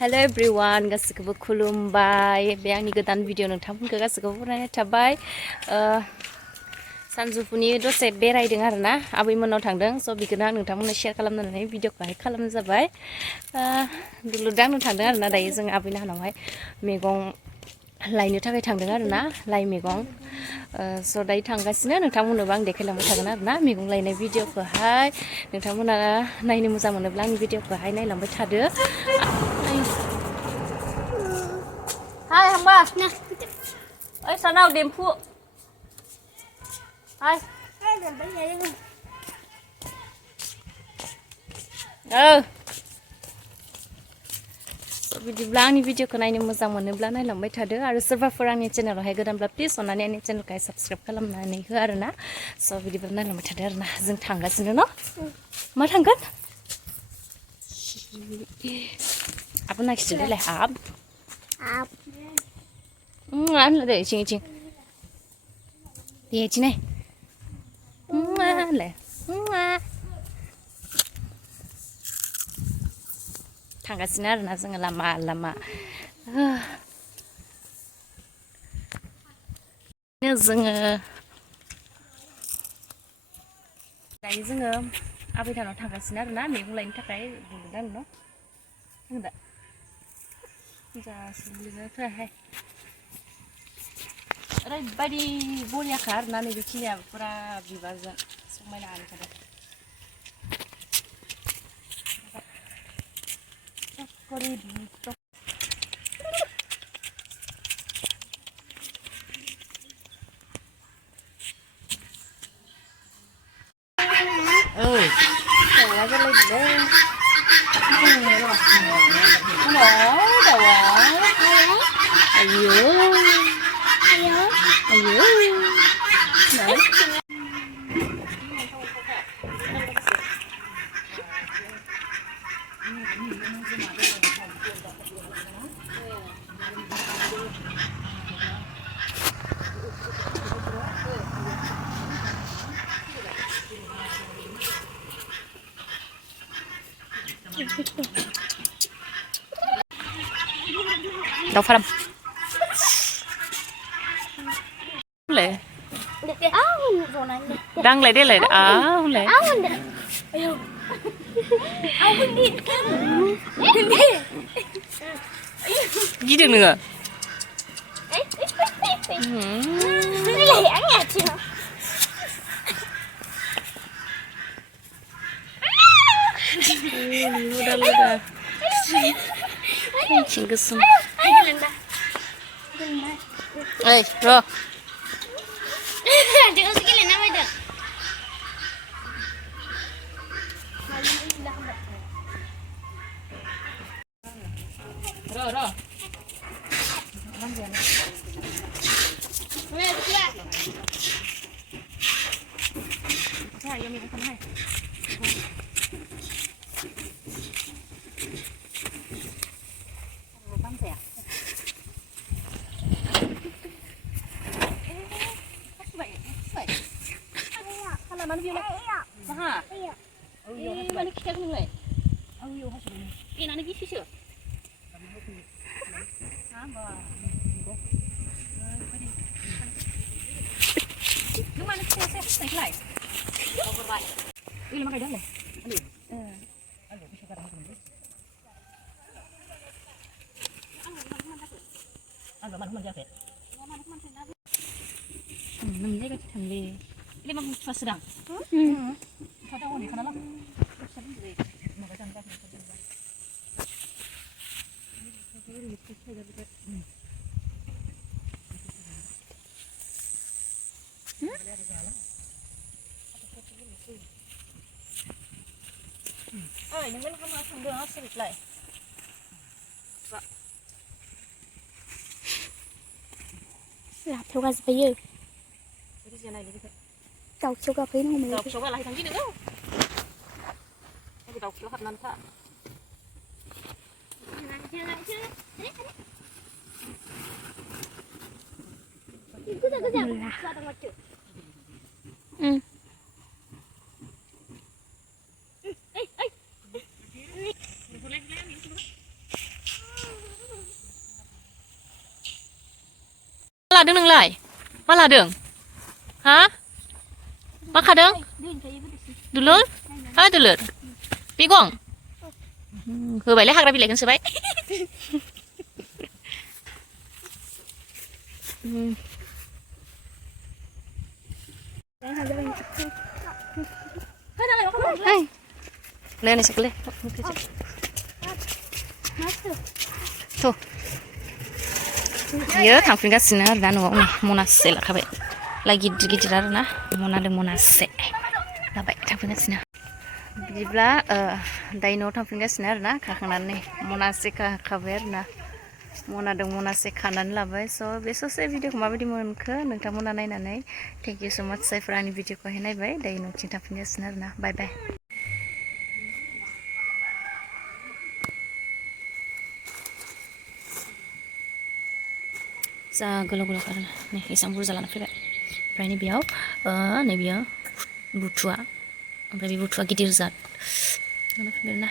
Hello everyone, गासिखौबो खुलुमबाय बे आंनि गोदान भिडिअ नोंथांमोनखौ गासिखौबो बरायनाय थाबाय सानजौफुनि दसे बेरायदों आरोना आबैमोननाव थांदों स' बिखौनो आं नोंथांमोननो शेयार खालामनानै भिडिअखौहाय खालामनाय जाबाय दुलुरदांनो थांदों आरोना दायो जों आबैनावहाय मैगं लायनो थाखाय थांदों आरोना लाइ मैगं स' दायो थांगासिनो नोंथांमोननोबो आं देखायलांबाय थागोन आरोना मैगं लायनाय भिडिअखौहाय नोंथांमोना नायनो मोजां मोनोब्ला आंनि भिडिअखौहाय नायलांबाय थादो Hai hamba. Ơi sao nào điểm phụ. Hai. बिदिब्ला आंनि भिडिअखौ नायनो मोजां मोनोब्ला नायलांबाय थादो आरो सोरबाफोर आंनि चेनेलावहाय गोदानब्ला प्लिज अननानै आंनि चेनेलखौहाय साबस्क्राइब खालामनानै हो आरोना स' बिदिब्ला नायलांबाय थादो आरोना जों थांगासिनो न' मा थांगोन आबो नाखिसोलाय आब Ano deh, cing. Dia cing le. थांगासिनो आरोना जोङो लामा जोङो दायो जोङो आबैदानाव थांगासिनो आरोना मैगं लायनो थाखाय बुंदों न' दा जासिगोनहाय ओरैबायदि बरियाखा आरोना नैबेखिनिया फुरा बिबारजों समायना नुथारदों Đâu phải lệ đang lấy đây lệ lệ gì được nữa 친구슨 에이 로 지금 스킬이 남아야 돼 로 왜 자, 여기 한번 해. Mana view lah? Maha. Mana kita kena mulai? Ayo hasil. Ini nak gisi sih. Bawa. Lu mana saya naik lagi? Overbite. Ini makai dah le. Ayo bisa kata macam ni. Mana jaket? Namanya kan tadi. Ini memang fisadwng. Fisadwng ni kenapa? Yang mana kamu akan dengar sedikit lagi. Làm theo cái gì vậy? Cái này đi. Đậu số cà phê không? Đậu số là thằng gì nữa? Cái đậu số hạt năn thà. लादों नोंलाय मा लादों हा मा खादों दुलुर हा दुलुर मैगं होबायलै हाग्रा बिलाइखौनो सोबाय Lên sực lên. Tuh. Iya थांफिनगासिनो आरो ना न'आव नै मनासे लाखाबाय लाइ गिदिर गिदिर आरो ना मनादों मनासे लाबाय थांफिनगासिनो बिदिब्ला दायो न'आव थांफिनगासिनो आरो ना खाखांनानै मनासे खाखाबाय आरो ना मनादों मनासे खानानै लाबाय स' बे ससे भिडिअखौ माबायदि मोनखो नोंथांमोना नायनानै थेंक इउ स' माच जायफोरा आंनि भिडिअखौहाय नायबाय दायो न'थिं थांफिनगासिनो आरो ना बाय बाय जा गोलाव गोलाव आरो नै एसेबां बुरजा लाना फैबाय ओमफ्राय नैबेयाव नैबेयो बुथुवा ओमफ्राय बे बुथुवा गिदिर जाद लाना फैबाय ना